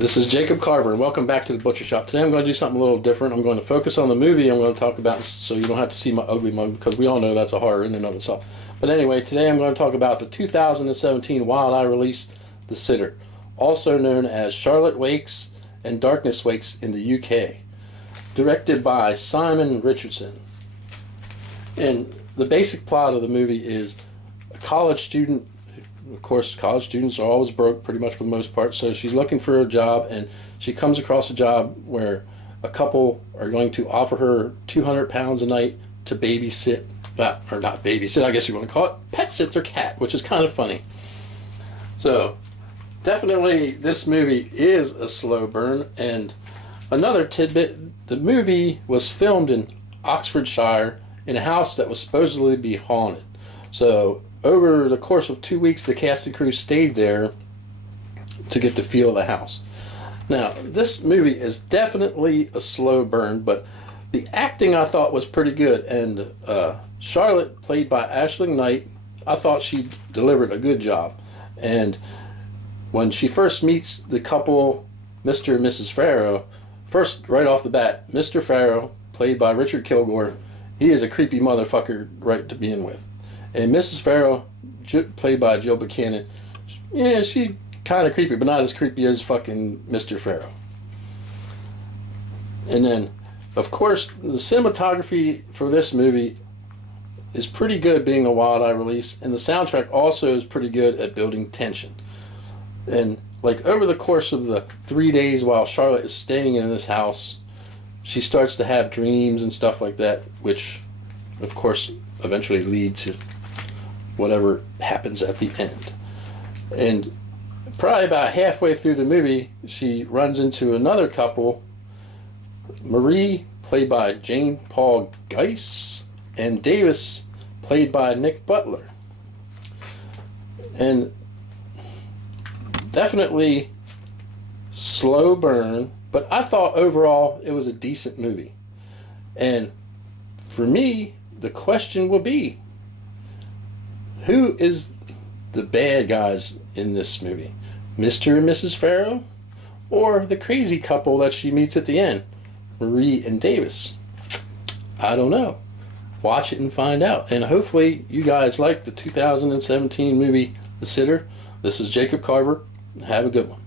This is Jacob Carver, and welcome back to the Butcher Shop. Today I'm going to do something a little different. I'm going to focus on the movie I'm going to talk about so you don't have to see my ugly mug, because we all know that's a horror in and of itself. But anyway, today I'm going to talk about the 2017 Wild Eye release, The Sitter, also known as Charlotte Wakes and Darkness Wakes in the UK, directed by Simon Richardson. And the basic plot of the movie is a college student. Of course, college students are always broke pretty much for the most part, so she's looking for a job, and she comes across a job where a couple are going to offer her £200 a night to babysit, or not babysit, I guess you want to call it, pet sit their cat, which is kind of funny. So definitely this movie is a slow burn. And another tidbit, the movie was filmed in Oxfordshire in a house that was supposedly be haunted. So over the course of 2 weeks, the cast and crew stayed there to get the feel of the house. Now, this movie is definitely a slow burn, but the acting I thought was pretty good. And Charlotte, played by Aisling Knight, I thought she delivered a good job. And when she first meets the couple, Mr. and Mrs. Farrow, first, right off the bat, Mr. Farrow, played by Richard Kilgore, he is a creepy motherfucker right to begin with. And Mrs. Farrow, played by Jill Buchanan, yeah, she kind of creepy, but not as creepy as fucking Mr. Farrow. And then, of course, the cinematography for this movie is pretty good, being a Wild Eye release, and the soundtrack also is pretty good at building tension. And like over the course of the 3 days while Charlotte is staying in this house, she starts to have dreams and stuff like that, which, of course, eventually lead to whatever happens at the end. And probably about halfway through the movie, she runs into another couple, Marie, played by Jane Paul Geis, and Davis, played by Nick Butler. And definitely slow burn, but I thought overall it was a decent movie. And for me, the question will be, who is the bad guys in this movie? Mr. and Mrs. Farrow, or the crazy couple that she meets at the end, Marie and Davis? I don't know. Watch it and find out. And hopefully you guys like the 2017 movie The Sitter. This is Jacob Carver. Have a good one.